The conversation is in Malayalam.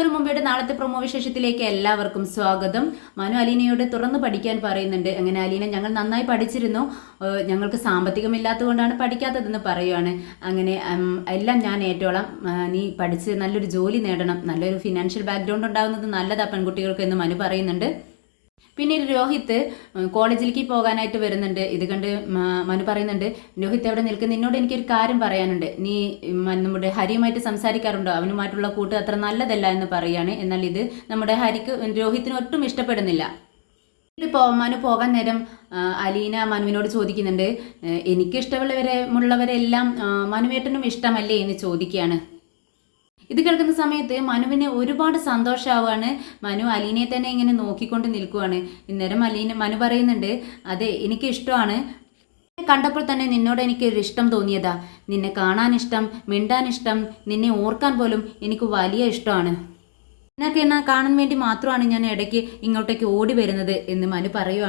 ഒരു മുമ്പയുടെ നാളത്തെ പ്രൊമോ വിശേഷത്തിലേക്ക് എല്ലാവർക്കും സ്വാഗതം. മനു അലീനയോട് തുറന്ന് പഠിക്കാൻ പറയുന്നുണ്ട്. അങ്ങനെ അലീന ഞങ്ങൾ നന്നായി പഠിച്ചിരുന്നു, ഞങ്ങൾക്ക് സാമ്പത്തികമില്ലാത്തത് കൊണ്ടാണ് പഠിക്കാത്തതെന്ന് പറയുകയാണ്. അങ്ങനെ എല്ലാം ഞാൻ ഏറ്റോളാം, നീ പഠിച്ച് നല്ലൊരു ജോലി നേടണം, നല്ലൊരു ഫിനാൻഷ്യൽ ബാക്ക്ഗ്രൗണ്ട് ഉണ്ടാകുന്നത് നല്ലതാ പെൺകുട്ടികൾക്ക് എന്ന് മനു പറയുന്നുണ്ട്. പിന്നീട് രോഹിത്ത് കോളേജിലേക്ക് പോകാനായിട്ട് വരുന്നുണ്ട്. ഇത് കണ്ട് മനു പറയുന്നുണ്ട്, രോഹിത്ത് എവിടെ നിൽക്കും, നിന്നോട് എനിക്കൊരു കാര്യം പറയാനുണ്ട്. നീ നമ്മുടെ ഹരിയുമായിട്ട് സംസാരിക്കാറുണ്ടോ? അവനുമായിട്ടുള്ള കൂട്ട് അത്ര നല്ലതല്ല എന്ന് പറയാണ്. എന്നാൽ ഇത് നമ്മുടെ ഹരിക്ക് രോഹിത്തിന് ഒട്ടും ഇഷ്ടപ്പെടുന്നില്ല. ഇപ്പോൾ മനു പോകാൻ നേരം അലീന മനുവിനോട് ചോദിക്കുന്നുണ്ട്, എനിക്ക് ഇഷ്ടമുള്ളവരെല്ലാം മനുവേട്ടനും ഇഷ്ടമല്ലേ എന്ന് ചോദിക്കുകയാണ്. ഇത് കേൾക്കുന്ന സമയത്ത് മനുവിന് ഒരുപാട് സന്തോഷമാവുകയാണ്. മനു അലീനയെ തന്നെ ഇങ്ങനെ നോക്കിക്കൊണ്ട് നിൽക്കുവാണ്. ഇന്നേരം മനു പറയുന്നുണ്ട്, അതെ എനിക്ക് ഇഷ്ടമാണ്, കണ്ടപ്പോൾ തന്നെ നിന്നോട് എനിക്കൊരു ഇഷ്ടം തോന്നിയതാ. നിന്നെ കാണാൻ ഇഷ്ടം, മിണ്ടാൻ ഇഷ്ടം, നിന്നെ ഓർക്കാൻ പോലും എനിക്ക് വലിയ ഇഷ്ടമാണ്. എന്നൊക്കെ കാണാൻ വേണ്ടി മാത്രമാണ് ഞാൻ ഇടയ്ക്ക് ഇങ്ങോട്ടേക്ക് ഓടി വരുന്നത് എന്ന് മനു പറയുവാണ്.